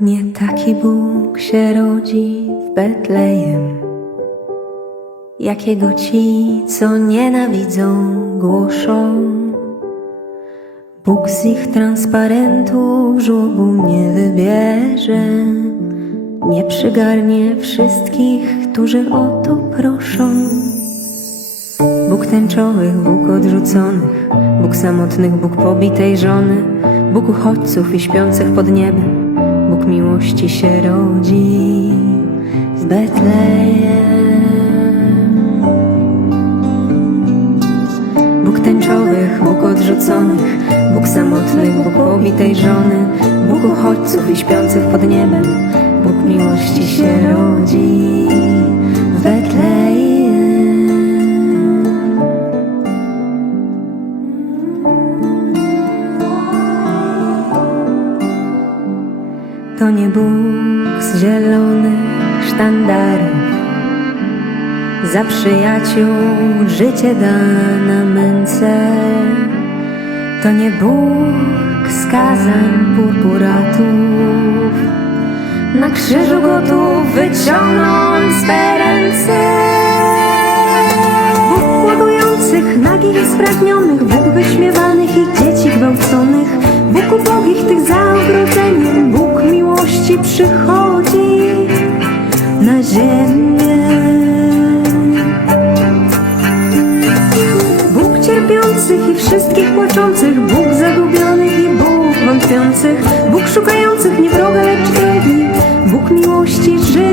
Nie taki Bóg się rodzi w Betlejem, jakiego ci, co nienawidzą, głoszą. Bóg z ich transparentów żłobu nie wybierze, nie przygarnie wszystkich, którzy o to proszą. Bóg tęczowych, Bóg odrzuconych, Bóg samotnych, Bóg pobitej żony, Bóg uchodźców i śpiących pod niebem, Miłości się rodzi w Betlejem. Bóg tęczowych, Bóg odrzuconych, Bóg samotnych, Bóg pobitej żony, Bóg uchodźców i śpiących pod niebem, Bóg miłości się rodzi To nie Bóg z zielonych sztandarów, za przyjaciół życie da na męce. To nie Bóg skazań purpuratów, na krzyżu gotów wyciągnąć swe ręce. Bóg głodujących, nagich i spragnionych, Bóg wyśmiewanych i dzieci gwałconych, Bóg ubogich tych za ogrodzeniem, przychodzi na ziemię. Bóg cierpiących i wszystkich płaczących, Bóg zagubionych i Bóg wątpiących, Bóg szukających nie wroga, lecz drogi, Bóg miłości życia.